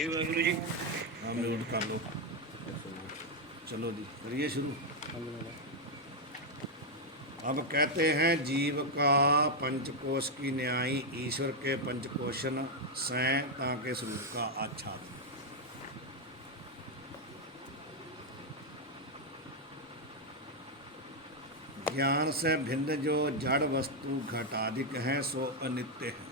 जी वाहगुरु जी। हाँ म्यूट कर लो। चलो जी करिए शुरू। अब कहते हैं जीव का पंचकोश की न्यायी ईश्वर के पंचकोशन सैं ताके स्वरूप का आच्छादन। ज्ञान से भिन्न जो जड़ वस्तु घटाधिक हैं सो अनित्य है।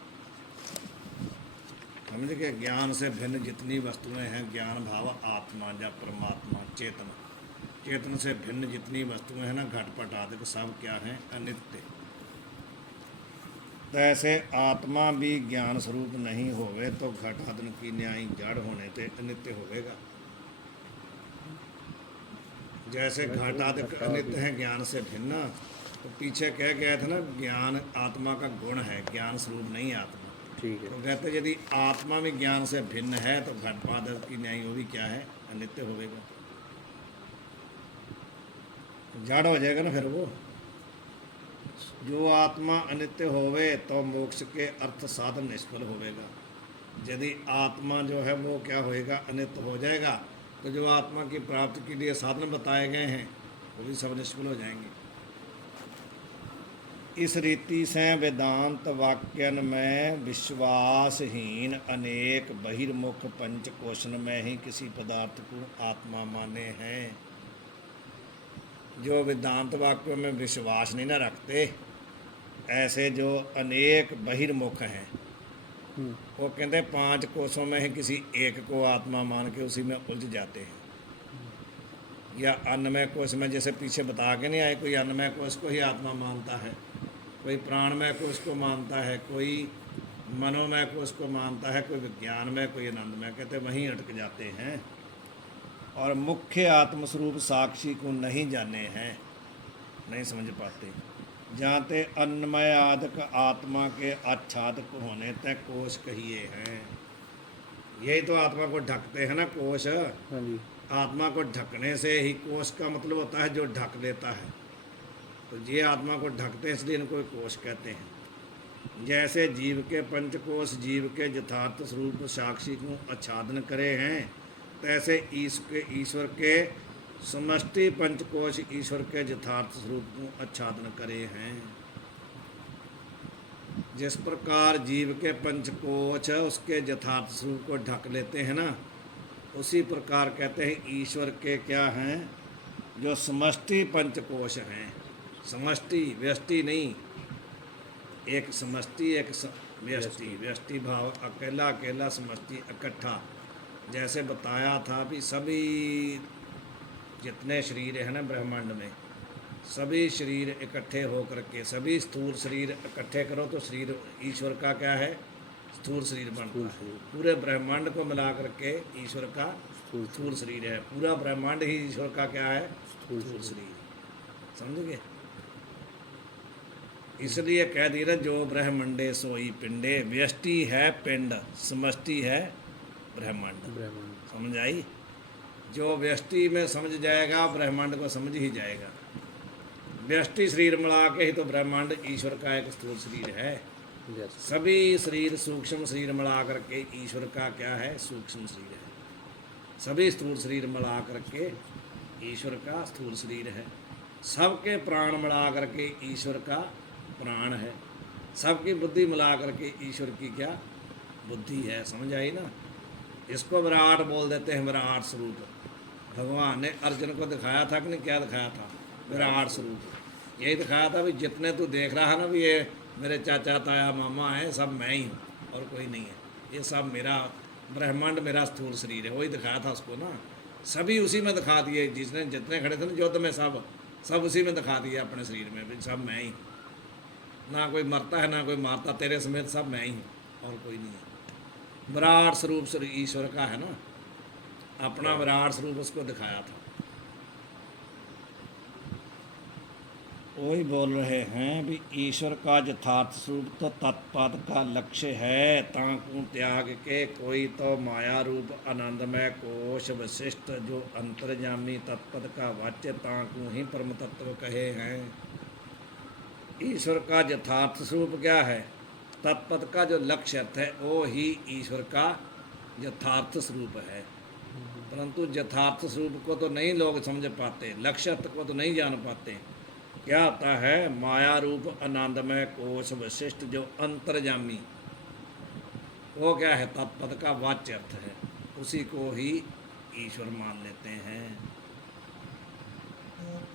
समझ के ज्ञान से भिन्न जितनी वस्तुएं हैं, ज्ञान भाव आत्मा या परमात्मा चेतन, चेतन से भिन्न जितनी वस्तुएं हैं ना, घटपट आदि सब क्या हैं? अनित्य। तो ऐसे आत्मा भी ज्ञान स्वरूप नहीं होवे तो घट आदि की न्याय जड़ होने ते अनित्य होवेगा। जैसे घट आदि अनित्य है ज्ञान से भिन्न, तो पीछे कह गया था ना ज्ञान आत्मा का गुण है, ज्ञान स्वरूप नहीं आत्मा। ठीक है। तो कहते यदि आत्मा भी ज्ञान से भिन्न है तो घटपाद की न्याय वो भी क्या है? अनित्य होवेगा, जड़ हो जाएगा ना। फिर वो जो आत्मा अनित्य होवे तो मोक्ष के अर्थ साधन निष्फल होवेगा। यदि आत्मा जो है वो क्या होएगा? अनित्य हो जाएगा, तो जो आत्मा की प्राप्ति के लिए साधन बताए गए हैं वो भी सब निष्फल हो जाएंगे। इस रीति से वेदांत वाक्यन में विश्वासहीन अनेक बहिर्मुख पंचकोशन में ही किसी पदार्थ को आत्मा माने हैं। जो वेदांत वाक्यों में विश्वास नहीं ना रखते, ऐसे जो अनेक बहिर्मुख हैं वो कहते 5 कोशों में ही किसी एक को आत्मा मान के उसी में उलझ जाते हैं। या अन्नमय कोश में, जैसे पीछे बता के नहीं आए, कोई अन्नमय कोश को ही आत्मा मानता है, कोई प्राणमय कोश को मानता है, कोई मनोमय कोश को मानता है, कोई विज्ञानमय, कोई आनंदमय, कहते वहीं अटक जाते हैं और मुख्य आत्मस्वरूप साक्षी को नहीं जाने हैं, नहीं समझ पाते। जाते अन्नमय आदक आत्मा के आच्छादक होने तक कोश कहिए हैं। यही तो आत्मा को ढकते हैं ना कोश। हाँ जी। आत्मा को ढकने से ही, कोश का मतलब होता है जो ढक लेता है, तो ये आत्मा को ढकते हैं इसलिए इनको कोश कहते हैं। जैसे जीव के पंचकोश जीव के यथार्थ स्वरूप साक्षी को आच्छादन करे हैं, तैसे ईश्वर के समष्टि पंचकोश ईश्वर के यथार्थ स्वरूप को आच्छादन करे हैं। जिस प्रकार जीव के पंचकोश उसके यथार्थ स्वरूप को ढक लेते हैं ना, उसी प्रकार कहते हैं ईश्वर के क्या हैं? जो समष्टि पंचकोश हैं। समष्टि व्यष्टि नहीं, एक समष्टि एक व्यष्टि। व्यष्टि भाव अकेला अकेला, समष्टि इकट्ठा। जैसे बताया था भी सभी जितने शरीर हैं ना ब्रह्मांड में, सभी शरीर इकट्ठे होकर के, सभी स्थूल शरीर इकट्ठे करो तो शरीर ईश्वर का क्या है? स्थूल शरीर बनता है। पूरे ब्रह्मांड को मिला करके ईश्वर का स्थूल शरीर है। पूरा ब्रह्मांड ही ईश्वर का क्या है? स्थूल शरीर। समझ गए? इसलिए कह दी रहा जो ब्रह्मंडे सोई पिंडे, व्यष्टि है पिंड, समष्टि है ब्रह्मांड। समझ आई? जो व्यष्टि में समझ जाएगा ब्रह्मांड को समझ ही जाएगा। व्यष्टि शरीर मिला के ही तो ब्रह्मांड ईश्वर का एक स्थूल शरीर है। सभी शरीर सूक्ष्म शरीर मिला करके ईश्वर का क्या है? सूक्ष्म शरीर है। सभी स्थूल शरीर मिला करके ईश्वर का स्थूल शरीर है। सबके प्राण मिला करके ईश्वर का प्राण है। सबकी बुद्धि मिला करके ईश्वर की क्या? बुद्धि है। समझ आई ना? इसको विराट बोल देते हैं, विराट स्वरूप। भगवान ने अर्जुन को दिखाया था कि नहीं? क्या दिखाया था? विराट स्वरूप। यही दिखाया था भी जितने तू देख रहा है ना, भी ये मेरे चाचा ताया मामा हैं, सब मैं ही हूँ और कोई नहीं है। ये सब मेरा ब्रह्मांड मेरा स्थूल शरीर है। वही दिखाया था उसको ना, सभी उसी में दिखा दिए। जिसने जितने खड़े थे ना युद्ध में, सब उसी में दिखा दिए अपने शरीर में भी सब मैं ही हूँ। ना कोई मरता है ना कोई मारता, तेरे समेत सब मैं ही हूँ और कोई नहीं है। विराट स्वरूप ईश्वर का है ना, अपना विराट स्वरूप उसको दिखाया था। वही बोल रहे हैं भी ईश्वर का यथार्थ स्वरूप तो तत्पद का लक्ष्य है। ताकू त्याग के कोई तो माया रूप आनंदमय कोश वशिष्ठ जो अंतर्यामी तत्पद का वाच्य ताकू ही परम तत्व कहे हैं। ईश्वर का यथार्थ स्वरूप क्या है? तत्पद का जो लक्ष्य अर्थ है वो ही ईश्वर का यथार्थ स्वरूप है, परंतु यथार्थ स्वरूप को तो नहीं लोग समझ पाते, लक्ष्य अर्थ को तो नहीं जान पाते। क्या होता है? माया रूप आनंदमय कोश वशिष्ठ जो अंतर्जामी, वो क्या है? तत्पद का वाच्य अर्थ है, उसी को ही ईश्वर मान लेते हैं,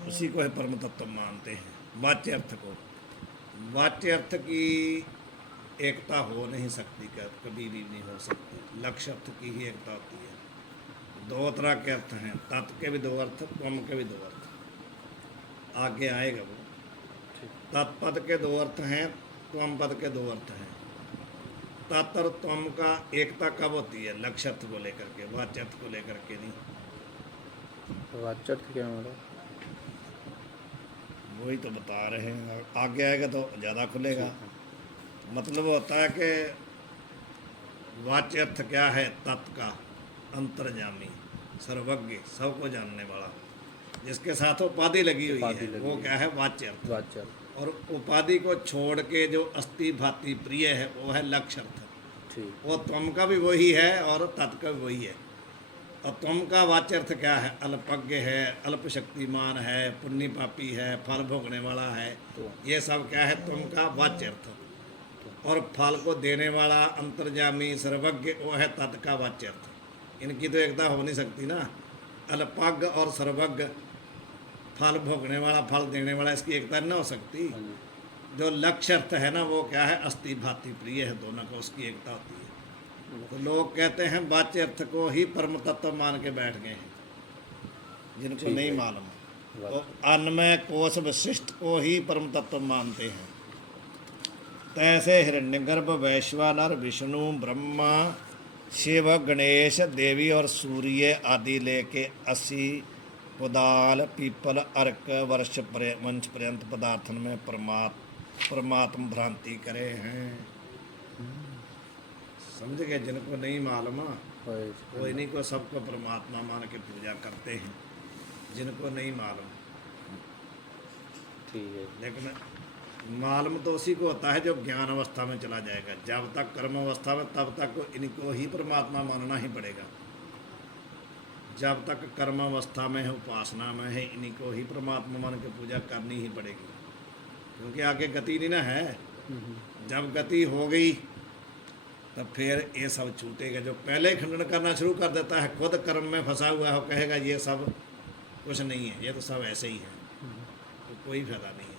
उसी को ही परम तत्व मानते हैं। वाच्य अर्थ को, वाच्य अर्थ की एकता हो नहीं सकती, कभी भी नहीं हो सकती। लक्ष्य अर्थ की ही एकता होती है। दो तरह के अर्थ हैं, तत् के भी दो अर्थ, त्वम के भी दो अर्थ, आगे आएगा वो। तत्पद के दो अर्थ हैं, त्वम पद के दो अर्थ हैं। तत् और त्वम का एकता कब होती है? लक्ष्य अर्थ को लेकर के, वाच्य अर्थ को लेकर के नहीं। वाच्य अर्थ क्या मतलब? वही तो बता रहे हैं, आगे आएगा तो ज़्यादा खुलेगा। मतलब होता है कि वाच्य अर्थ क्या है? तत् का अंतर्जामी, सर्वज्ञ, सबको जानने वाला, जिसके साथ उपाधि लगी हुई है, वो क्या है? वाच्य अर्थ। वाच्य अर्थ। और उपाधि को छोड़ के जो अस्थि भाति प्रिय है, वो है लक्ष्य अर्थ। ठीक। वो त्वम का भी वही है और तत् का भी वही है। और त्वम का वाच्य अर्थ क्या है? अल्पज्ञ है, अल्प शक्तिमान है, पुण्य पापी है, फल भोगने वाला है, ये सब क्या है? त्वम का वाच्य अर्थ। और फल को देने वाला, अंतर्जामी, सर्वज्ञ, वो है तत् का वाच्य अर्थ। इनकी तो एकता हो नहीं सकती ना। अल्पज्ञ और सर्वज्ञ, फल भोगने वाला, फल देने वाला, इसकी एकता नहीं हो सकती। जो लक्ष्य अर्थ है ना, वो क्या है? अस्थि भाति प्रिय है, दोनों को उसकी एकता होती है। तो लोग कहते हैं वाच्य अर्थ को ही परम तत्व मान के बैठ गए हैं, जिनको नहीं मालूम। तो अन्नमय कोश वशिष्ठ को ही परम तत्व मानते हैं। तैसे हिरण्यगर्भ, वैश्वानर, विष्णु, ब्रह्मा, शिव, गणेश, देवी और सूर्य आदि लेके 80 पुदाल, पीपल, अर्क, वंश पर्यंत पदार्थन में परमात्म भ्रांति करे हैं। समझ गए? जिनको नहीं मालूम, वो इन्हीं को सबको परमात्मा मान के पूजा करते हैं, जिनको नहीं मालूम। ठीक है। लेकिन मालूम तो उसी को होता है जो ज्ञान अवस्था में चला जाएगा। जब तक कर्म अवस्था में, तब तक इनको ही परमात्मा मानना ही पड़ेगा। जब तक कर्म अवस्था में है, उपासना में है, इन्हीं को ही परमात्मा मान के पूजा करनी ही पड़ेगी, क्योंकि आगे गति नहीं ना है। जब गति हो गई तब फिर ये सब छूटेगा। जो पहले ही खंडन करना शुरू कर देता है, खुद कर्म में फंसा हुआ हो, कहेगा ये सब कुछ नहीं है, ये तो सब ऐसे ही है, तो कोई फायदा नहीं है।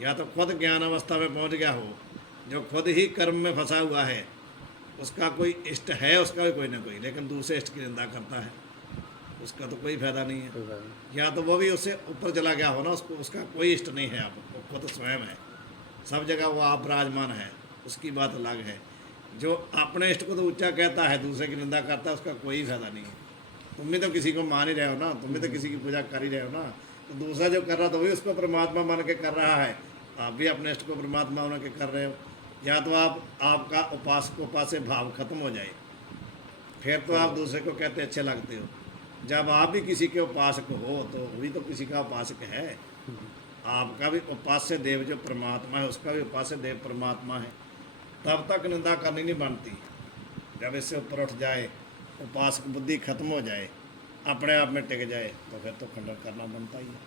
या तो खुद ज्ञान अवस्था में पहुंच गया हो, जो खुद ही कर्म में फंसा हुआ है, उसका कोई इष्ट है, उसका भी कोई ना कोई, लेकिन दूसरे इष्ट की निंदा करता है, उसका तो कोई फायदा नहीं है। या तो वो भी उससे ऊपर चला गया हो ना, उसको उसका कोई इष्ट नहीं है, आप वो खुद स्वयं है, सब जगह वो आप विराजमान है, उसकी बात अलग है। जो अपने इष्ट को तो ऊंचा कहता है, दूसरे की निंदा करता है, उसका कोई फायदा नहीं है। तुम भी तो किसी को मान ही रहे हो ना, तुम भी तो किसी की पूजा कर ही रहे हो ना। तो दूसरा जो कर रहा था वही उसको परमात्मा मान के कर रहा है, आप भी अपने इष्ट को परमात्मा मान के कर रहे हो। या तो आपका उपास्य भाव खत्म हो जाए, फिर तो आप दूसरे को कहते अच्छे लगते हो। जब आप भी किसी के उपासक हो, तो वही तो किसी का उपासक है। आपका भी उपास्य देव जो परमात्मा है, उसका भी उपास्य देव परमात्मा है। तब तक निंदा करनी नहीं बनती। जब इससे ऊपर उठ जाए, उपासक बुद्धि खत्म हो जाए, अपने आप में टिक जाए, तो फिर तो खंडन करना बनता ही है।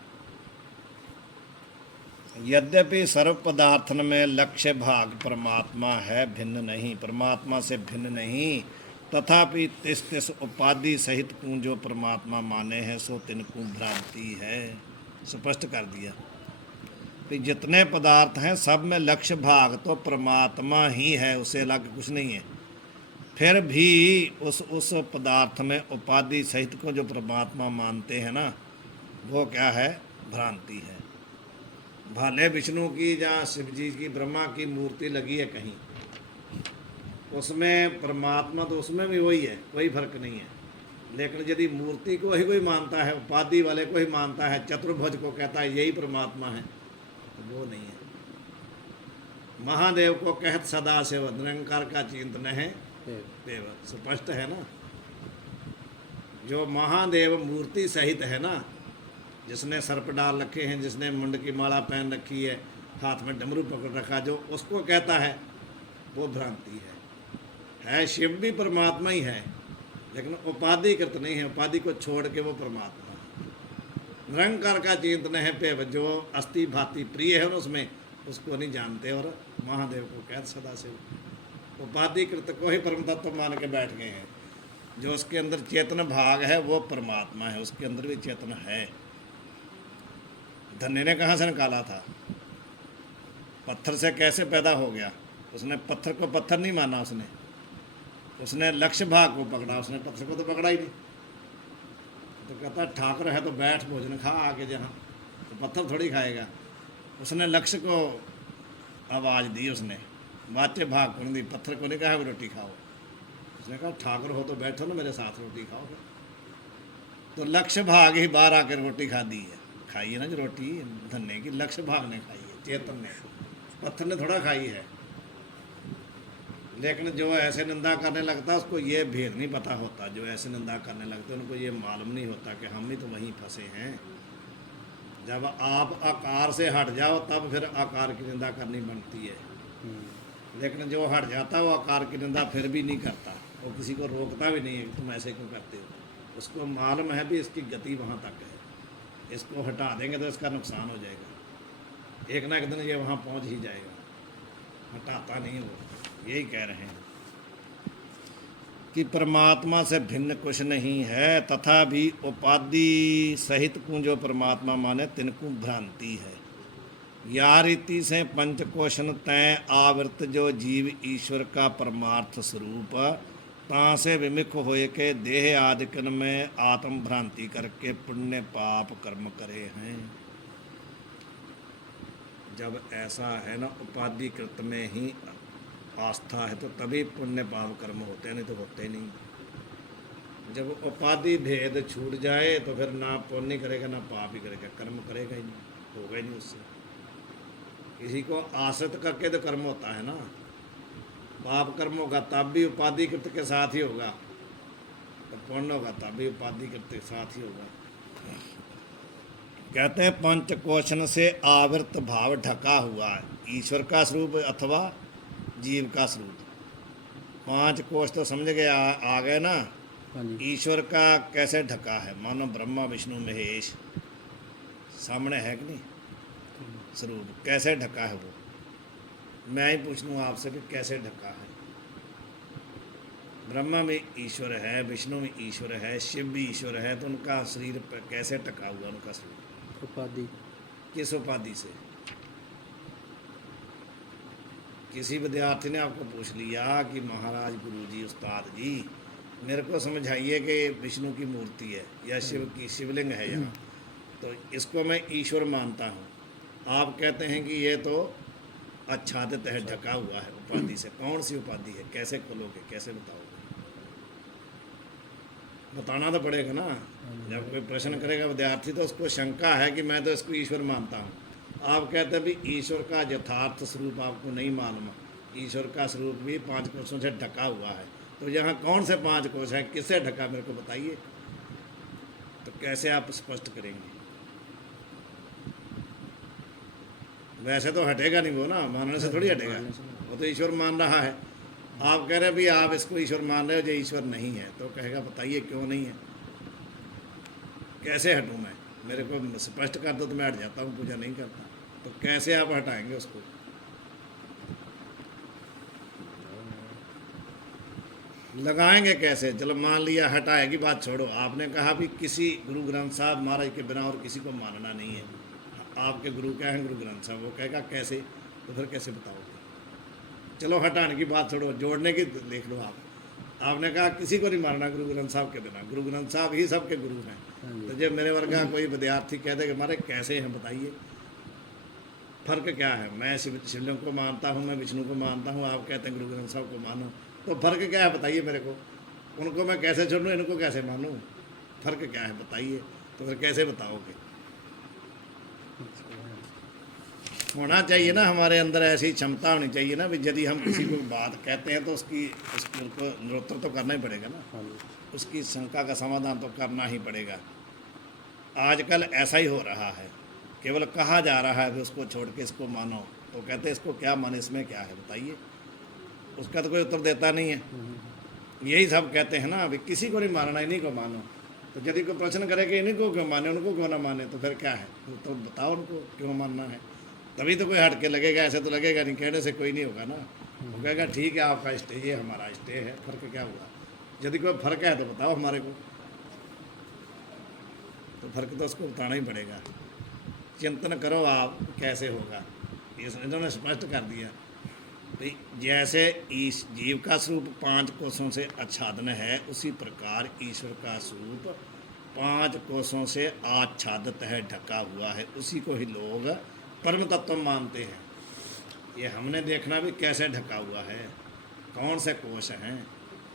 यद्यपि सर्व पदार्थन में लक्ष्य भाग परमात्मा है, भिन्न नहीं, परमात्मा से भिन्न नहीं, तथापि तिस उपाधि सहित को जो परमात्मा माने हैं, सो तिनको भ्रांति है। स्पष्ट कर दिया कि जितने पदार्थ हैं सब में लक्ष्य भाग तो परमात्मा ही है, उससे अलग कुछ नहीं है। फिर भी उस पदार्थ में उपाधि सहित को जो परमात्मा मानते हैं ना, वो क्या है? भ्रांति है। भले विष्णु की, जहाँ शिव जी की, ब्रह्मा की मूर्ति लगी है कहीं, उसमें परमात्मा तो उसमें भी वही है, कोई फर्क नहीं है। लेकिन यदि मूर्ति को ही कोई मानता है, उपाधि वाले को ही मानता है, चतुर्भुज को कहता है यही परमात्मा है, तो वो नहीं है। महादेव को कहत सदा शिव, निरंकार का चिंतन है देव। स्पष्ट है ना। जो महादेव मूर्ति सहित है ना, जिसने सर्प डाल रखे हैं, जिसने मुंड की माला पहन रखी है, हाथ में डमरू पकड़ रखा, जो उसको कहता है, वो भ्रांति है। शिव भी परमात्मा ही है, लेकिन उपाधिकृत नहीं है, उपाधि को छोड़ के वो परमात्मा है। निरंकार का चिंतन है पे जो अस्थि भांति प्रिय है उसमें, उसको नहीं जानते और महादेव को कहते सदा से उपाधिकृत को ही परम तत्व मान के बैठ गए हैं। जो उसके अंदर चेतन भाग है वो परमात्मा है, उसके अंदर भी चेतन है। धन्य ने कहाँ से निकाला था? पत्थर से कैसे पैदा हो गया? उसने पत्थर को पत्थर नहीं माना, उसने लक्ष्य भाग को पकड़ा, उसने पत्थर को तो पकड़ा ही नहीं। तो कहता ठाकुर है तो बैठ भोजन खा आके जहाँ, तो पत्थर थोड़ी खाएगा। उसने लक्ष्य को आवाज़ दी, उसने वाच्य भाग को नहीं दी, पत्थर को नहीं कहा रोटी खाओ। उसने कहा ठाकुर हो तो बैठो ना मेरे साथ रोटी खाओगे। तो लक्ष्य भाग ही बाहर आकर रोटी खा दी है, खाई है ना जो रोटी धन्य की, लक्ष्य भाग ने खाई है, चेतन ने, पत्थर ने थोड़ा खाई है। लेकिन जो ऐसे निंदा करने लगता है उसको ये भेद नहीं पता होता। जो ऐसे निंदा करने लगते हैं उनको ये मालूम नहीं होता कि हम भी तो वहीं फंसे हैं। जब आप आकार से हट जाओ तब फिर आकार की निंदा करनी बनती है। लेकिन जो हट जाता है वो आकार की निंदा फिर भी नहीं करता, वो किसी को रोकता भी नहीं है कि तुम ऐसे क्यों करते हो। उसको मालूम है भी इसकी गति वहाँ तक है, इसको हटा देंगे तो इसका नुकसान हो जाएगा, एक ना एक दिन ये वहाँ पहुँच ही जाएगा। हटाता नहीं वो। यही कह रहे हैं कि परमात्मा से भिन्न कुछ नहीं है, तथा भी उपाधि सहित को जो परमात्मा माने तिनको भ्रांति है। या रीति से पंचकोशन तय आवृत जो जीव ईश्वर का परमार्थ स्वरूप, ता से विमुख होए के देह आदिकन में आत्म भ्रांति करके पुण्य पाप कर्म करे हैं। जब ऐसा है ना, उपाधिकृत में ही आस्था है तो तभी पुण्य पाप कर्म होते हैं, नहीं तो होते नहीं। जब उपाधि भेद छूट जाए तो फिर ना पुण्य करेगा ना पाप ही करेगा, कर्म करेगा ही नहीं, होगा ही नहीं उससे। किसी को आश्रित करके तो कर्म होता है ना, पाप कर्म होगा तब भी उपाधिकृत के साथ ही होगा, तो पुण्य होगा तब भी उपाधिकृत के साथ ही होगा। कहते हैं पंचकोशन से आवृत भाव ढका हुआ है, ईश्वर का स्वरूप अथवा जीव का स्वरूप। पांच कोश तो समझ गए, आ गए ना। ईश्वर का कैसे ढका है? मानो ब्रह्मा विष्णु महेश सामने है कि नहीं, स्वरूप कैसे ढका है वो? मैं ही पूछ लूँ आपसे भी कैसे ढका है? ब्रह्मा में ईश्वर है, विष्णु में ईश्वर है, शिव भी ईश्वर है, तो उनका शरीर कैसे ढका हुआ उनका स्वरूप? उपाधि। किस उपाधि से? किसी विद्यार्थी ने आपको पूछ लिया कि महाराज गुरुजी उस्ताद जी मेरे को समझाइए कि विष्णु की मूर्ति है या शिव की शिवलिंग है यहाँ, तो इसको मैं ईश्वर मानता हूँ, आप कहते हैं कि ये तो आच्छादित है, ढका हुआ है उपाधि से। कौन सी उपाधि है? कैसे खोलोगे, कैसे बताओगे? बताना तो पड़ेगा ना। जब कोई प्रश्न करेगा विद्यार्थी तो उसको शंका है कि मैं तो इसको ईश्वर मानता हूँ, आप कहते हैं भी ईश्वर का यथार्थ स्वरूप आपको नहीं मालूम। ईश्वर का स्वरूप भी पांच कोशों से ढका हुआ है, तो यहाँ कौन से पांच कोश हैं, किससे ढका मेरे को बताइए, तो कैसे आप स्पष्ट करेंगे? वैसे तो हटेगा नहीं वो ना, मानने से थोड़ी हटेगा, वो तो ईश्वर मान रहा है। आप कह रहे हैं भी आप इसको ईश्वर मान रहे हो, जो ईश्वर नहीं है, तो कहेगा बताइए क्यों नहीं है, कैसे हटूँ मैं? मेरे को स्पष्ट कर दो तो मैं हट जाता हूँ, पूजा नहीं करता। तो कैसे आप हटाएंगे उसको? लगाएंगे कैसे? चलो मान लिया हटाएगी, बात छोड़ो। आपने कहा भी किसी गुरु ग्रंथ साहब महाराज के बिना और किसी को मानना नहीं है, आपके गुरु क्या हैं? गुरु ग्रंथ साहब। वो कहेगा कैसे? तो फिर कैसे बताओगे? चलो हटाने की बात छोड़ो, जोड़ने की देख लो। आपने कहा किसी को नहीं मानना गुरु ग्रंथ साहब के बिना, गुरु ग्रंथ साहब ही सबके गुरु हैं। तो जब मेरे वर्ग का कोई विद्यार्थी कहते कि हमारे कैसे हैं बताइए, फ़र्क क्या है? मैं शिवलिंग को मानता हूँ, मैं विष्णु को मानता हूँ, आप कहते हैं गुरु ग्रंथ साहब को मानो, तो फ़र्क क्या है बताइए मेरे को? उनको मैं कैसे छोड़ लूँ, इनको कैसे मानूँ? फ़र्क क्या है बताइए? तो फिर कैसे बताओगे? होना चाहिए ना हमारे अंदर, ऐसी क्षमता होनी चाहिए ना भी यदि हम किसी को बात कहते हैं तो उसको निरुत्तर तो करना ही पड़ेगा ना, उसकी शंका का समाधान तो करना ही पड़ेगा। आजकल ऐसा ही हो रहा है, केवल कहा जा रहा है कि उसको छोड़ के इसको मानो, तो कहते हैं इसको क्या माने, इसमें क्या है बताइए? उसका तो कोई उत्तर देता नहीं है। यही सब कहते हैं ना, अभी किसी को नहीं मानना, इन्हीं को मानो। तो यदि कोई प्रश्न करे कि इन्हीं को क्यों माने, उनको क्यों ना माने, तो फिर क्या है? तो बताओ उनको क्यों मानना है, तभी तो कोई हट के लगेगा। ऐसे तो लगेगा नहीं, कहने से कोई नहीं होगा ना। वो कहेगा ठीक है आपका स्टे, ये हमारा स्टे है, फर्क क्या हुआ? यदि कोई फर्क है तो बताओ हमारे को, तो फर्क तो उसको बताना ही पड़ेगा। चिंतन करो आप कैसे होगा, ये इन्होंने स्पष्ट कर दिया भाई। जैसे इस जीव का स्वरूप 5 कोषों से आच्छादन है, उसी प्रकार ईश्वर का स्वरूप 5 कोषों से आच्छादित है, ढका हुआ है। उसी को ही लोग परम तत्व मानते हैं। ये हमने देखना भी कैसे ढका हुआ है, कौन से कोष हैं,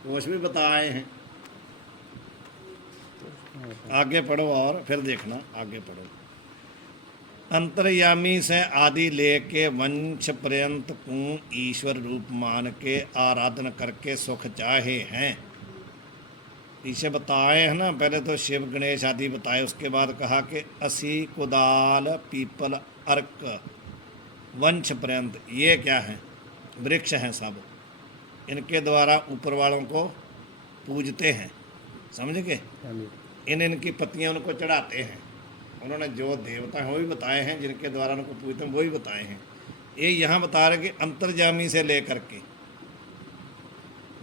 कोष भी बताए हैं। आगे पढ़ो और फिर देखना, आगे पढ़ो। अंतर्यामी से आदि लेके वंश पर्यंत को ईश्वर रूप मान के आराधन करके सुख चाहे हैं। पीछे बताए हैं ना, पहले तो शिव गणेश आदि बताए, उसके बाद कहा कि असी कुदाल पीपल अर्क वंश पर्यंत, ये क्या है? वृक्ष हैं सब, इनके द्वारा ऊपर वालों को पूजते हैं, समझ गए? इनकी पत्तियां उनको चढ़ाते हैं। उन्होंने जो देवता हैं वो भी बताए हैं, जिनके द्वारा उनको पूजते हैं वो भी बताए हैं। ये यहाँ बता रहे कि अंतर्जामी से लेकर के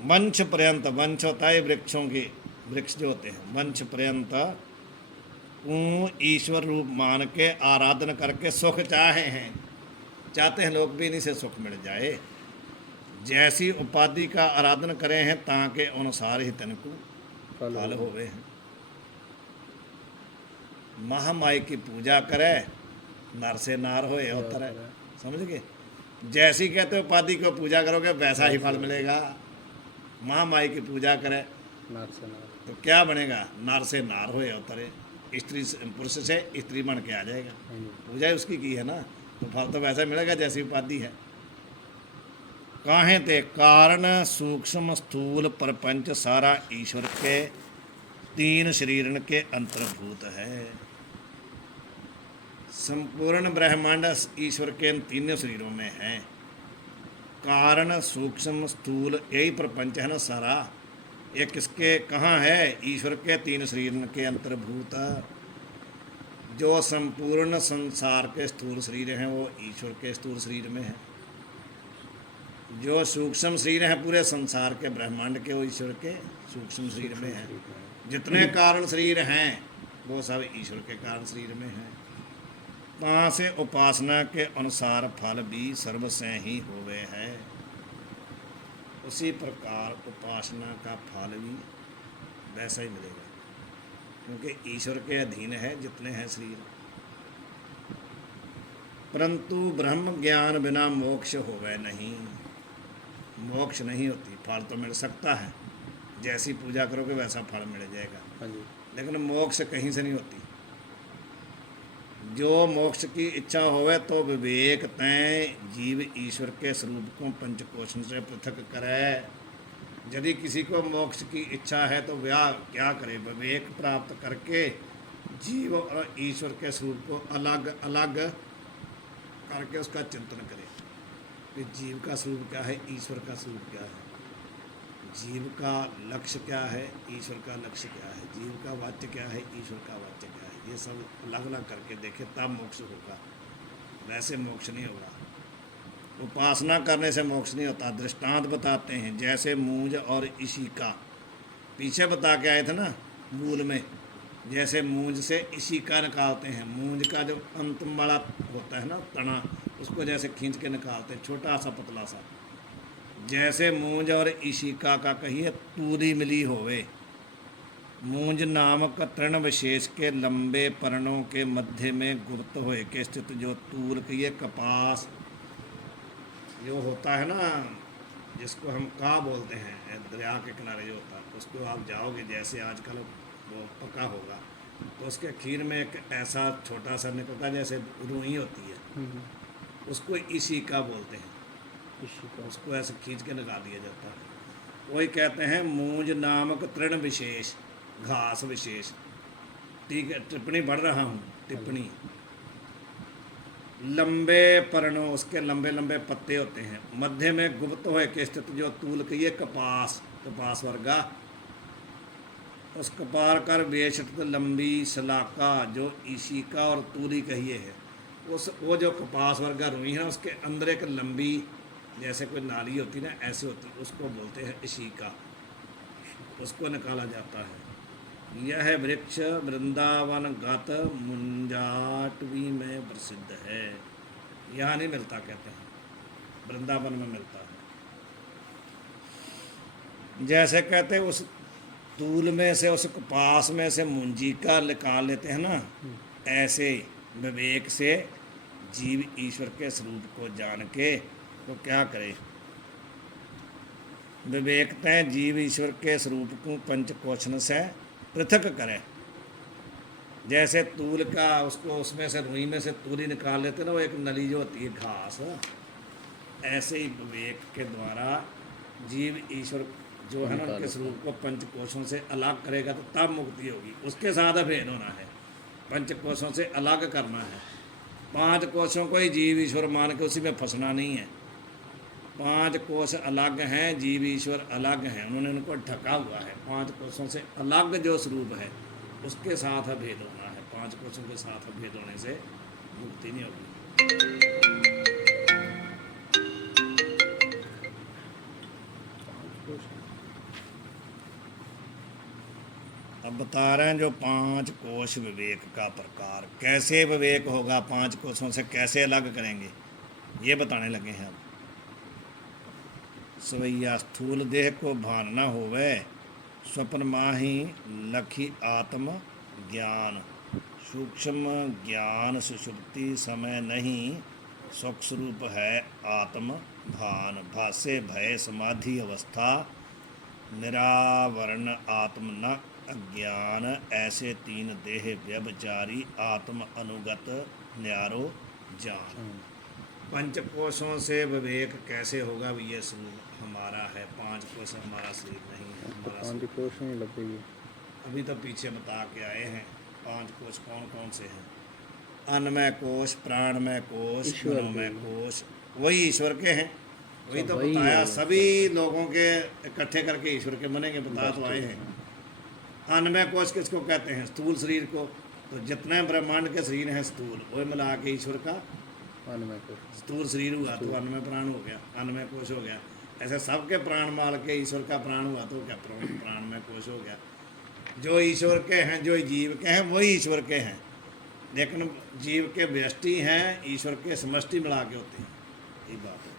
वंश पर्यंत, वंश होता है वृक्षों के, वृक्ष जो होते हैं, वंश पर्यंत ईश्वर रूप मान के आराधन करके सुख चाहे हैं। चाहते हैं लोग भी इन्हीं से सुख मिल जाए। जैसी उपाधि का आराधन करे हैं ताके अनुसार ही तनको फल होवे हैं। महामाई की पूजा करे, नर से नार होए होता है, समझ गए? जैसी कहते हो उपाधि को पूजा करोगे वैसा ही फल मिलेगा। महामाई की पूजा करे तो क्या बनेगा? नर से नार होए उतरे, स्त्री पुरुष से स्त्री बन के आ जाएगा। पूजा उसकी की है ना, तो फल तो वैसा मिलेगा जैसी उपाधि है। काहे ते कारण सूक्ष्म स्थूल प्रपंच सारा ईश्वर के 3 शरीरन के अंतर्भूत है। संपूर्ण ब्रह्मांड ईश्वर के इन 3 शरीरों में है। कारण सूक्ष्म स्थूल यही प्रपंच है ना सारा, ये किसके कहाँ है? ईश्वर के 3 शरीर के अंतर्भूत। जो संपूर्ण संसार के स्थूल शरीर हैं वो ईश्वर के स्थूल शरीर में है। जो सूक्ष्म शरीर हैं पूरे संसार के ब्रह्मांड के, वो ईश्वर के सूक्ष्म शरीर में है। जितने कारण शरीर हैं वो सब ईश्वर के कारण शरीर में हैं। वहाँ से उपासना के अनुसार फल भी सर्व से ही होवे है। उसी प्रकार उपासना का फल भी वैसा ही मिलेगा, क्योंकि ईश्वर के अधीन है जितने हैं शरीर। परंतु ब्रह्म ज्ञान बिना मोक्ष होवे नहीं, मोक्ष नहीं होती। फल तो मिल सकता है, जैसी पूजा करोगे वैसा फल मिल जाएगा, लेकिन मोक्ष कहीं से नहीं होती। जो मोक्ष की इच्छा होवे तो विवेक तय जीव ईश्वर के स्वरूप को पंचकोशन से पृथक करे। यदि किसी को मोक्ष की इच्छा है तो वह क्या करे? विवेक प्राप्त करके जीव और ईश्वर के स्वरूप को अलग अलग करके उसका चिंतन करे कि जीव का स्वरूप क्या है, ईश्वर का स्वरूप क्या है, जीव का लक्ष्य क्या है, ईश्वर का लक्ष्य क्या है, जीव का वाच्य क्या है, ईश्वर का वाच्य क्या है। ये सब अलग अलग करके देखे तब मोक्ष होगा, वैसे मोक्ष नहीं होगा। उपासना करने से मोक्ष नहीं होता। दृष्टांत बताते हैं, जैसे मूंज और इशिका, पीछे बता के आए थे ना मूल में, जैसे मूंज से इशिका निकालते हैं। मूंज का जो अंत वाला होता है ना तना, उसको जैसे खींच के निकालते हैं, छोटा सा पतला सा। जैसे मूंज और इशिका का कहिए तूरी मिली होवे। मूंज नामक तृण विशेष के लंबे पर्णों के मध्य में गुप्त होए के स्थित जो तूल कहिए कपास जो होता है ना, जिसको हम का बोलते हैं, दरिया के किनारे जो होता है, उसको आप जाओगे जैसे आजकल वो पका होगा तो उसके खीर में एक ऐसा छोटा सा निकलता है जैसे रुई होती है, उसको इशिका बोलते हैं। उसको ऐसे खींच के निकाल दिया जाता है। वही कहते हैं मूंज नामक तृण विशेष, घास विशेष। ठीक है, टिप्पणी पढ़ रहा हूँ। टिप्पणी, लंबे पर्णों, उसके लंबे लंबे पत्ते होते हैं, मध्य में गुप्त हुए के स्थित जो तूल कहिए कपास, कपास वर्गा। उस कपार कर बेशत लंबी सलाका जो ईशिका और तूरी कहिए है। उस वो जो कपास वर्गा रुई है ना, उसके अंदर एक लंबी जैसे कोई नाली होती ना, ऐसे होती, उसको बोलते हैं ईशिका। उसको निकाला जाता है। यह वृक्ष वृंदावन गत मुंजाटवी में प्रसिद्ध है। यहाँ नहीं मिलता, कहते हैं वृंदावन में मिलता है। जैसे कहते हैं उस तूल में से, उस कपास में से मुंजी का निकाल लेते हैं ना, ऐसे विवेक से जीव ईश्वर के स्वरूप को जान के वो क्या करे, विवेक तय जीव ईश्वर के स्वरूप को पंचकोशन से पृथक करे। जैसे तूल का उसको उसमें से रुई में से तूली निकाल लेते ना, वो एक नली जो होती है घास, ऐसे ही विवेक के द्वारा जीव ईश्वर जो है ना उनके स्वरूप को पंचकोशों से अलग करेगा तो तब मुक्ति होगी। उसके साथ अभेद होना है, पंचकोशों से अलग करना है। 5 कोशों को ही जीव ईश्वर मान के उसी में फंसना नहीं है। 5 कोश अलग हैं, जीव ईश्वर अलग हैं, उन्होंने उनको ढका हुआ है। 5 कोशों से अलग जो स्वरूप है उसके साथ अभेद होना है। 5 कोशों के साथ अभेद होने से मुक्ति नहीं होगी। अब बता रहे हैं जो 5 कोश विवेक का प्रकार, कैसे विवेक होगा, 5 कोशों से कैसे अलग करेंगे, ये बताने लगे हैं अब। सवैया स्थूल देह को भान न होवे, स्वप्न माही लखी आत्म ज्ञान। सूक्ष्म ज्ञान सुषुप्ति समय नहीं, सुख स्वरूप है आत्म भान। भाष्य भय समाधि अवस्था, निरावरण आत्म न अज्ञान। ऐसे 3 देह व्यभिचारी आत्म अनुगत न्यारो जान। पंचकोशों से विवेक कैसे होगा भी, ये स्वरूप हमारा है। 5 कोश हमारा शरीर नहीं है, हमारा 5 कोश नहीं लगेगी। अभी तो पीछे बता के आए हैं 5 कोश कौन कौन से हैं। अन्नमय कोश, प्राणमय कोश, मनोमय कोश, वही ईश्वर के हैं। वही तो बताया, सभी लोगों के इकट्ठे करके ईश्वर के बनेंगे, बता तो आए हैं। अन्नमय कोश किसको कहते हैं, स्थूल शरीर को। तो जितने ब्रह्मांड के शरीर हैं स्थूल, वो मिला के ईश्वर का अन्नमय कोश। स्थूल शरीर हुआ तो अन्नमय प्राण हो गया, अन्नमय कोश हो गया। ऐसे सबके प्राण माल के ईश्वर का प्राण हुआ तो क्या प्राणमय कोश हो गया। जो ईश्वर के हैं, जो जीव के हैं, वही ईश्वर के हैं। लेकिन जीव के व्यष्टि हैं, ईश्वर के समष्टि मिला के होते हैं। ये बात है।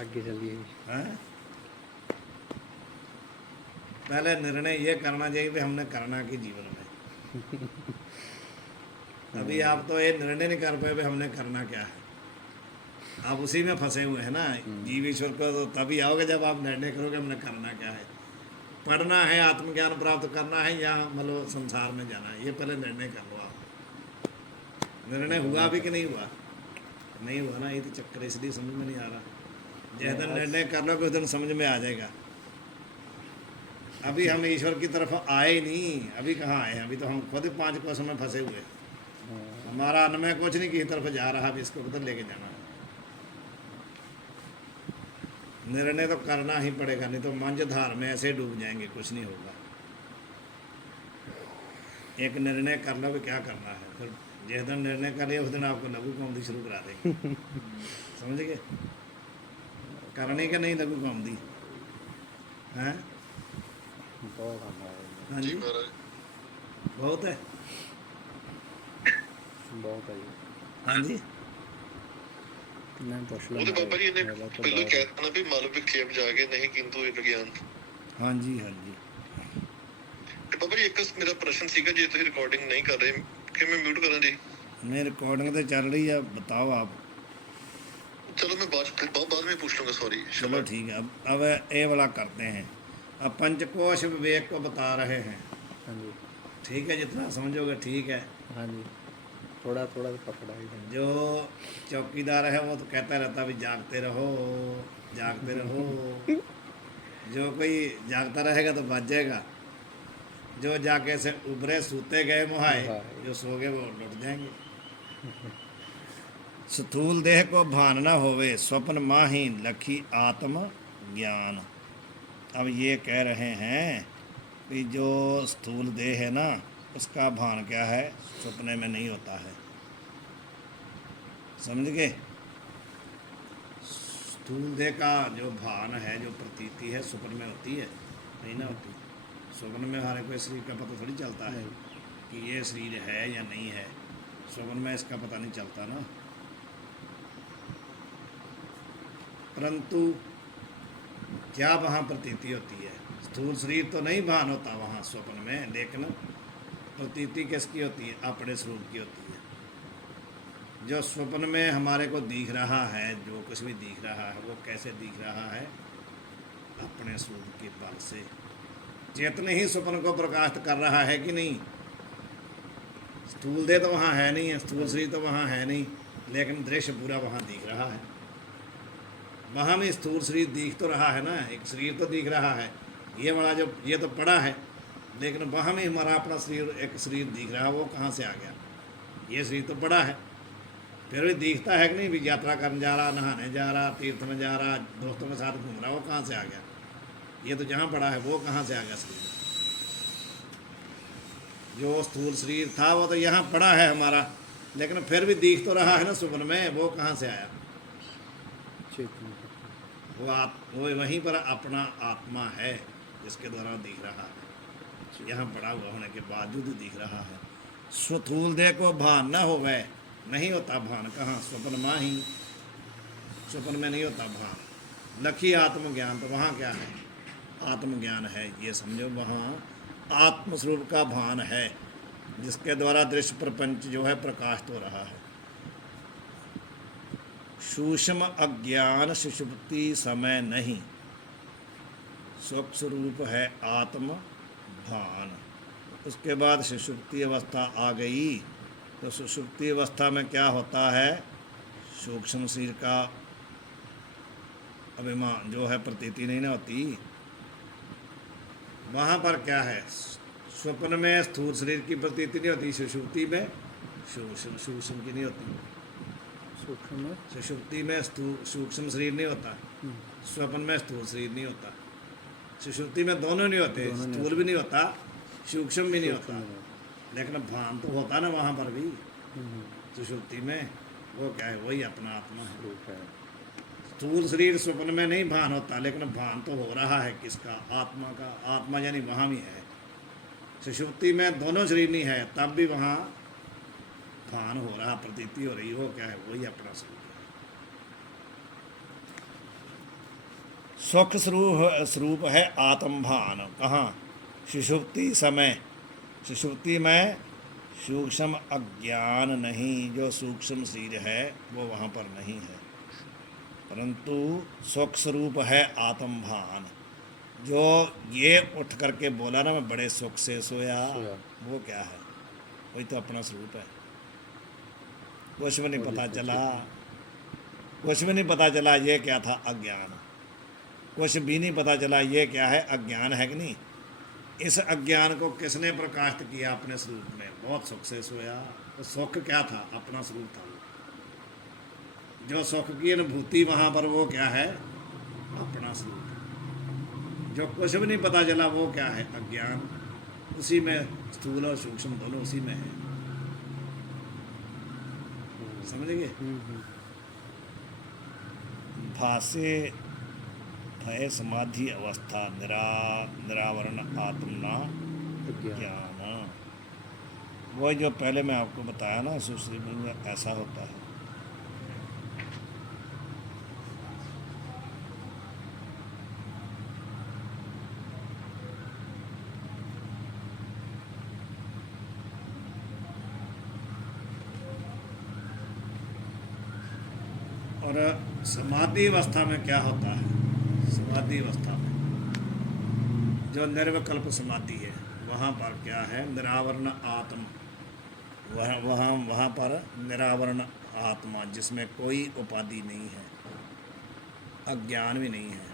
आगे चलिए। हैं? पहले निर्णय ये करना चाहिए कि हमने करना कि जीवन में। अभी आप तो ये निर्णय नहीं कर पाए भी हमने करना क्या है। आप उसी में फंसे हुए हैं ना। जीव ईश्वर को तो तभी आओगे जब आप निर्णय करोगे हमने करना क्या है। पढ़ना है, आत्मज्ञान प्राप्त करना है, या मतलब संसार में जाना है, ये पहले निर्णय कर लो आप। निर्णय हुआ भी कि नहीं हुआ, नहीं हुआ ना, ये तो चक्कर इसलिए समझ में नहीं आ रहा। जिस दिन निर्णय कर लो उस दिन समझ में आ जाएगा। अभी हम ईश्वर की तरफ आए ही नहीं, अभी कहाँ आए हैं, अभी तो हम खुद ही 5 कोश में फंसे हुए। हमारा अन्नमय कुछ नहीं किसी तरफ जा रहा, अभी इसको उधर लेके जाना है। निर्णय तो करना ही पड़ेगा, नहीं तो मंझ धार में ऐसे डूब जाएंगे, कुछ नहीं होगा। एक निर्णय कर लो भी क्या करना है, फिर जिस दिन निर्णय कर लिया उस दिन आपको लघु कौमदी शुरू करा देंगे। समझ गए, करने का नहीं लघु कौमदी हैं। हाँ जी, बहुत है, बहुत है। हाँ जी। मैं पूछ लो। ਉਹਦੇ ਬਾਬਾ ਜੀ ਨੇ ਪਹਿਲਾਂ ਕਹਿ ਦਿੱਤਾ ਨਾ ਵੀ ਮਲ ਵਿਖੇਪ ਜਾ ਕੇ ਨਹੀਂ ਕਿੰਤੂ ਇੱਕ ਗਿਆਨ। हाँ जी, हाँ जी। ਤੇ ਬਾਬਾ ਜੀ ਇੱਕ ਮੇਰਾ ਪ੍ਰਸ਼ਨ ਸੀਗਾ, ਜੇ ਤੁਸੀਂ ਰਿਕਾਰਡਿੰਗ ਨਹੀਂ ਕਰ ਰਹੇ ਕਿ ਮੈਂ ਮਿਊਟ ਕਰਾਂ ਜੀ? नहीं, रिकॉर्डिंग तो चल रही है, बताओ आप। चलो मैं बाद में पूछ लूंगा, सॉरी। चलो ठीक है। अब ये वाला करते हैं। अब पंचकोश विवेक को बता रहे हैं। हाँ जी, ठीक है, जितना समझोगे ठीक है। हाँ जी, थोड़ा थोड़ा पकड़ा ही है। जो चौकीदार है वो तो कहता रहता भी जागते रहो, जागते रहो। जो कोई जागता रहेगा तो बच जाएगा। जो जाके से उभरे सूते गए मुहाए, जो सो गए वो लुट जाएंगे। स्थूल देह को भान न होवे, स्वप्न माही लखी आत्म ज्ञान। अब ये कह रहे हैं कि जो स्थूल देह है ना, उसका भान क्या है, सपने में नहीं होता है। समझ गए? स्थूल देह का जो भान है, जो प्रतीति है, स्वप्न में होती है? नहीं ना होती। स्वप्न में हमारे कोई शरीर का पता थोड़ी चलता है कि ये शरीर है या नहीं है। स्वप्न में इसका पता नहीं चलता ना। परंतु क्या वहाँ प्रतीति होती है? स्थूल शरीर तो नहीं भान होता वहाँ स्वप्न में, लेकिन प्रतीति किसकी होती है? अपने स्वरूप की होती है। जो स्वप्न में हमारे को दिख रहा है, जो कुछ भी दिख रहा है, वो कैसे दिख रहा है? अपने स्वरूप के बल से। चेतन ही स्वप्न को प्रकाशित कर रहा है कि नहीं? स्थूल देह तो वहाँ है नहीं है, स्थूल शरीर तो वहाँ है नहीं, लेकिन दृश्य पूरा वहाँ दिख रहा है। वहाँ में स्थूल शरीर दिख तो रहा है ना, एक शरीर तो दिख रहा है, ये वाला जो ये तो पड़ा है, लेकिन वहाँ में हमारा अपना शरीर, एक शरीर दिख रहा है, वो कहाँ से आ गया? ये शरीर तो बड़ा है, फिर भी दिखता है कि नहीं? भी यात्रा करने जा रहा, नहाने जा रहा, तीर्थ में जा रहा, दोस्तों के साथ घूम रहा, वो कहाँ से आ गया? ये तो जहाँ पड़ा है, वो कहाँ से आ गया शरीर? जो स्थूल शरीर था वो तो यहाँ पड़ा है हमारा, लेकिन फिर भी दिख तो रहा है ना स्वप्न में, वो कहाँ से आया? चेतन। वो वहीं पर अपना आत्मा है जिसके द्वारा दिख रहा है, यहाँ पड़ा हुआ होने के बावजूद दिख रहा है। स्थूल देह को भान न हो गए, नहीं होता भान। कहाँ? स्वप्न माँ ही, स्वप्न में नहीं होता भान। लखी आत्मज्ञान, तो वहाँ क्या है? आत्मज्ञान है, ये समझो। वहाँ आत्मस्वरूप का भान है, जिसके द्वारा दृश्य प्रपंच जो है प्रकाशित हो रहा है। सूक्ष्म अज्ञान सुषुप्ति समय नहीं, सूक्ष्म रूप है आत्म भान। उसके बाद सुषुप्ति अवस्था आ गई, तो सुषुप्ति अवस्था में क्या होता है? सूक्ष्म शरीर का अभिमान जो है, प्रतीति नहीं ना होती। वहाँ पर क्या है? स्वप्न में स्थूल शरीर की प्रतीति नहीं होती, सुषुप्ति में सूक्ष्म की नहीं होती। सूक्ष्म सुषुप्ति में सूक्ष्म शरीर नहीं होता, स्वप्न में स्थूल शरीर नहीं होता। सुषुप्ति में दोनों नहीं होते, स्थूल भी नहीं होता, सूक्ष्म भी नहीं होता, लेकिन भान तो होता ना वहाँ पर भी। सुषुप्ति में वो क्या है? वही अपना आत्मा है। रूप है। स्थूल शरीर स्वप्न में नहीं भान होता, लेकिन भान तो हो रहा है किसका? आत्मा का। आत्मा यानी वहाँ भी है। सुषुप्ति में दोनों शरीर नहीं है, तब भी वहाँ भान हो रहा, प्रतीति हो रही। वो क्या है? वही अपना स्वरूप है। सुख स्वरूप है आत्म भान। कहाँ? सुषुप्ति समय। सुषुप्ति में सूक्ष्म अज्ञान नहीं, जो सूक्ष्म शरीर है वो वहाँ पर नहीं है, परंतु सुख स्वरूप है आत्म भान। जो ये उठ करके बोला ना, मैं बड़े सुख से सोया, वो क्या है? वही तो अपना स्वरूप है। कुछ भी नहीं पता चला, कुछ भी नहीं पता चला, ये क्या था? अज्ञान। कुछ भी नहीं पता चला, ये क्या है? अज्ञान है कि नहीं? इस अज्ञान को किसने प्रकाशित किया अपने स्वरूप में? बहुत सुख से सोया, तो सुख क्या था? अपना स्वरूप था। जो सुख की अनुभूति वहाँ पर, वो क्या है? अपना स्वरूप। जो कुछ भी नहीं pता चला, वो क्या है? अज्ञान। उसी में स्थूल और सूक्ष्म दोनों उसी में है। समझेंगे? भाषे भय समाधि अवस्था निरावरण आत्मना ज्ञान। वही जो पहले मैं आपको बताया ना, सुश्री में ऐसा होता है। और समाधि अवस्था में क्या होता है? समाधि अवस्था में जो निर्विकल्प समाधि है, वहाँ पर क्या है? निरावरण आत्म। वहाँ पर निरावरण आत्मा, जिसमें कोई उपाधि नहीं है, अज्ञान भी नहीं है।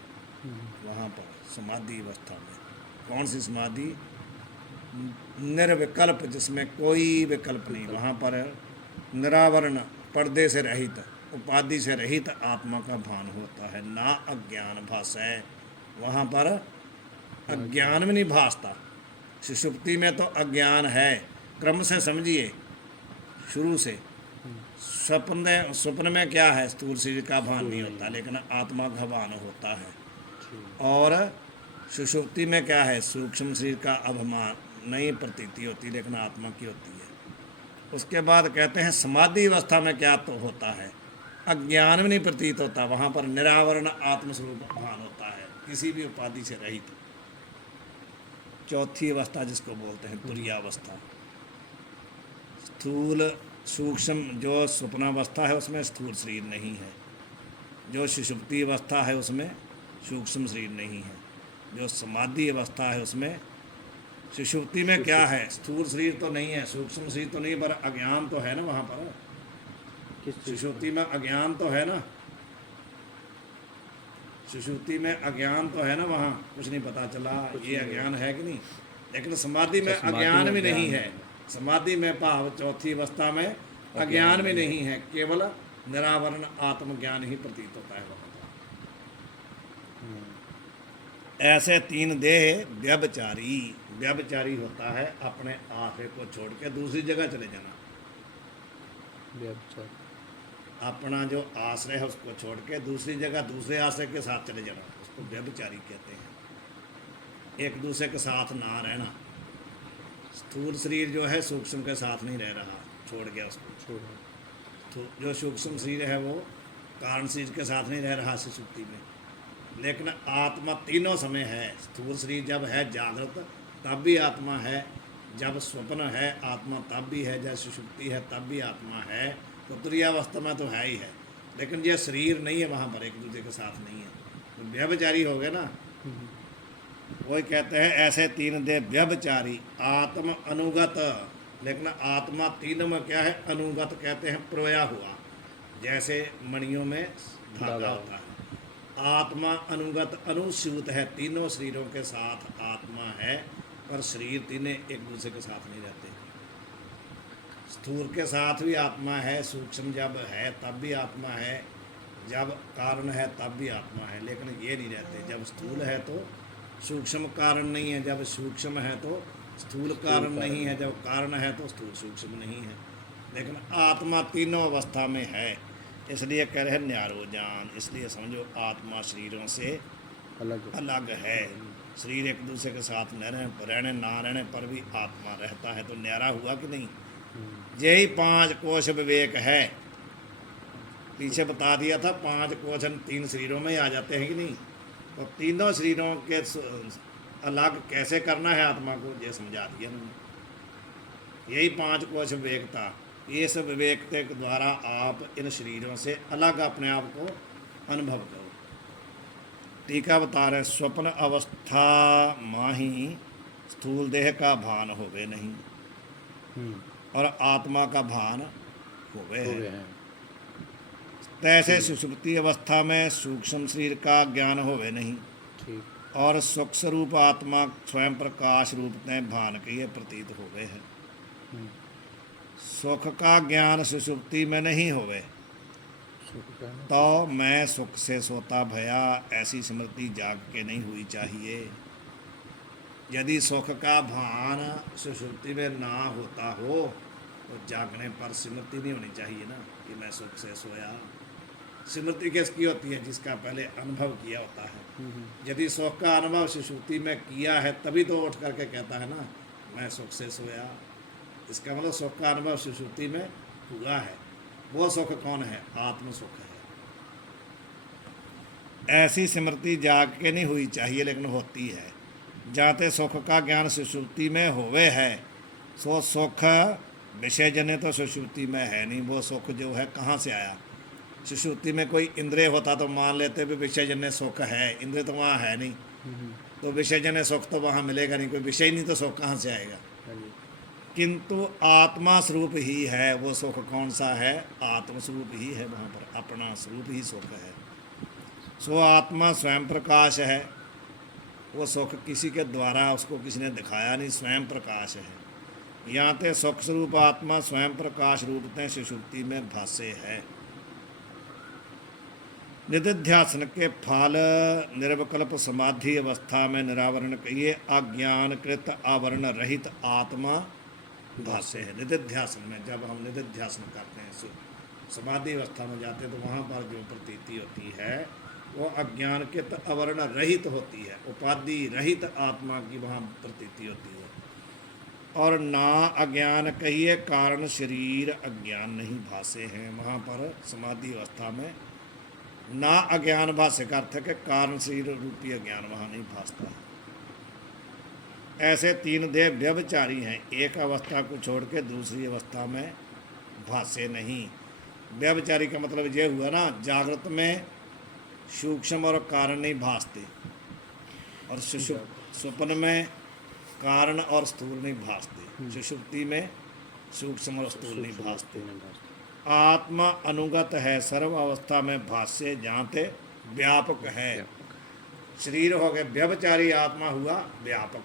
वहाँ पर समाधि अवस्था में कौन सी समाधि? निर्विकल्प, जिसमें कोई विकल्प नहीं। वहाँ पर निरावरण पर्दे से रहित, उपाधि से रहित आत्मा का भान होता है। ना अज्ञान भासै, वहाँ पर अज्ञान में नहीं भासता। सुषुप्ति में तो अज्ञान है, क्रम से समझिए शुरू से। स्वप्न में क्या है, स्थूल शरीर का भान नहीं होता, लेकिन आत्मा का भान होता है। और सुषुप्ति में क्या है, सूक्ष्म शरीर का अभिमान नहीं प्रतीति होती, लेकिन आत्मा की होती है। उसके बाद कहते हैं समाधि अवस्था में क्या तो होता है, अज्ञान में नहीं प्रतीत होता, वहाँ पर निरावरण आत्मस्वरूप भान होता है, किसी भी उपाधि से रहित। चौथी अवस्था जिसको बोलते हैं तुरीयावस्था। स्थूल सूक्ष्म जो स्वप्नावस्था है उसमें स्थूल शरीर नहीं है, जो सुषुप्ति अवस्था है उसमें सूक्ष्म शरीर नहीं है, जो समाधि अवस्था है उसमें सुषुप्ति में क्या है, स्थूल शरीर तो नहीं है, सूक्ष्म शरीर तो नहीं, पर अज्ञान तो है ना वहाँ पर। सुषुप्ति में अज्ञान तो है ना, सुषुप्ति में अज्ञान तो है ना, वहाँ कुछ नहीं पता चला, ये अज्ञान है कि नहीं। लेकिन समाधि में अज्ञान भी नहीं है, समाधि में भाव चौथी अवस्था में अज्ञान भी नहीं है, केवल निरावरण आत्मज्ञान ही प्रतीत होता है वहाँ पर। ऐसे तीन देह व्यभिचारी, व्यभिचारी होता है अपने आश्रय को छोड़ के दूसरी जगह चले जाना। व्यभिचार, अपना जो आश्रय है उसको छोड़ के दूसरी जगह दूसरे आश्रय के साथ चले जाना, उसको व्यभिचारी कहते हैं। एक दूसरे के साथ ना रहना। स्थूल शरीर जो है सूक्ष्म के साथ नहीं रह रहा, छोड़ गया उसको। छोड़ो, तो जो सूक्ष्म शरीर है वो कारण शरीर के साथ नहीं रह रहा सुषुप्ति में, लेकिन आत्मा तीनों समय है। स्थूल शरीर जब है जागृत तब भी आत्मा है, जब स्वप्न है आत्मा तब भी है, जब सुषुप्ति है तब भी आत्मा है। तो तुरीयावस्था में तो है ही है, लेकिन ये शरीर नहीं है वहाँ पर, एक दूसरे के साथ नहीं है, तो व्यभिचारी हो गए ना। वही कहते हैं ऐसे तीन देह व्यभिचारी आत्म अनुगत, लेकिन आत्मा तीनों में क्या है, अनुगत कहते हैं प्रोया हुआ, जैसे मणियों में धागा होता है। आत्मा अनुगत अनुस्यूत है, तीनों शरीरों के साथ आत्मा है, पर शरीर तीनों एक दूसरे के साथ नहीं रहते। स्थूल के साथ भी आत्मा है, सूक्ष्म जब है तब भी आत्मा है, जब कारण है तब भी आत्मा है, लेकिन ये नहीं रहते। जब स्थूल है तो सूक्ष्म कारण नहीं है, जब सूक्ष्म है तो स्थूल कारण नहीं है, जब कारण है तो स्थूल सूक्ष्म नहीं है, लेकिन आत्मा तीनों अवस्था में है। इसलिए कह रहे हैं न्यारो जान, इसलिए समझो आत्मा शरीरों से अलग अलग है। शरीर एक दूसरे के साथ न रहने ना रहने पर भी आत्मा रहता है, तो न्यारा हुआ कि नहीं। यही 5 कोश विवेक है, पीछे बता दिया था 5 कोश 3 शरीरों में आ जाते हैं कि नहीं। तो तीनों शरीरों के अलग कैसे करना है आत्मा को, ये समझा दिया उन्होंने। यही 5 कोश विवेक था, इस विवेक के द्वारा आप इन शरीरों से अलग अपने आप को अनुभव करो। टीका बता रहे स्वप्न अवस्था माही स्थूल देह का भान होवे नहीं और आत्मा का भान होवे है। तैसे सुषुप्ति अवस्था में सूक्ष्म शरीर का ज्ञान होवे नहीं, ठीक, और सुख स्वरूप आत्मा स्वयं प्रकाश रूप में भान के ये प्रतीत होवे है। सुख का ज्ञान सुषुप्ति में नहीं होवे, सुख का है। तो मैं सुख से सोता भया ऐसी स्मृति जाग के नहीं हुई चाहिए। यदि सुख का भान सुषुप्ति में ना होता हो तो जागने पर स्मृति नहीं होनी चाहिए ना कि मैं सुख से सोया। स्मृति किसकी होती है, जिसका पहले अनुभव किया होता है। यदि सुख का अनुभव सुषुप्ति में किया है तभी तो उठ करके कहता है ना मैं सुख से सोया। इसका मतलब सुख का अनुभव सुषुप्ति में हुआ है। वो सुख कौन है, आत्म सुख है। ऐसी स्मृति जाग के नहीं हुई चाहिए, लेकिन होती है। जाते सुख का ज्ञान सुषुप्ति में होवे है, सो सुख विषय जन्य तो सुषुप्ति में है नहीं। वो सुख जो है कहाँ से आया, सुषुप्ति में कोई इंद्रिय होता तो मान लेते भी विषय जन्य सुख है, इंद्रिय तो वहाँ है नहीं, तो विषय जन्य सुख तो वहाँ मिलेगा नहीं, कोई विषय नहीं तो सुख कहाँ से आएगा। किंतु आत्मा स्वरूप ही है वो सुख। कौन सा है, आत्म स्वरूप ही है, वहाँ पर अपना स्वरूप ही सुख है। सो आत्मा स्वयं प्रकाश है, वो सुख किसी के द्वारा उसको किसी ने दिखाया नहीं, स्वयं प्रकाश है। यहाँ ते सुख स्वरूप आत्मा स्वयं प्रकाश रूप ते सुषुप्ति में भासे है। निधिध्यासन के फल निर्विकल्प समाधि अवस्था में निरावरण कहिए अज्ञानकृत आवरण रहित आत्मा भासे है। निधिध्यासन में जब हम निधिध्यासन करते हैं समाधि अवस्था में जाते हैं तो वहाँ पर जो प्रतीति होती है वो अज्ञानकृत आवरण रहित होती है, उपाधि रहित आत्मा की वहाँ प्रतीति होती है। और ना अज्ञान कहिए कारण शरीर अज्ञान नहीं भासे हैं। वहाँ पर समाधि अवस्था में ना अज्ञान भाष्य का अर्थ है कि कारण शरीर रूपी अज्ञान वहाँ नहीं भासता है। ऐसे तीन देह व्यभिचारी हैं, एक अवस्था को छोड़ के दूसरी अवस्था में भासे नहीं। व्यभिचारी का मतलब ये हुआ ना, जागृत में सूक्ष्म और कारण नहीं भासते और स्वप्न में कारण और स्थूल नहीं भासते, सुषुप्ति में सूक्ष्म और स्थूल नहीं भासते। आत्मा अनुगत है, सर्व अवस्था में भाष्य जहाँ ते व्यापक है। शरीर हो गए व्यभिचारी, आत्मा हुआ व्यापक।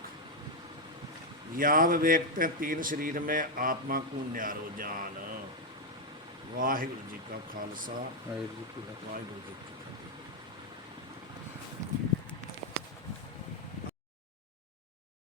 याव वेखते तीन शरीर में आत्मा को न्यारो जान। वाहिगुरु जी का खालसा, वाहिगुरु जी की फतेह।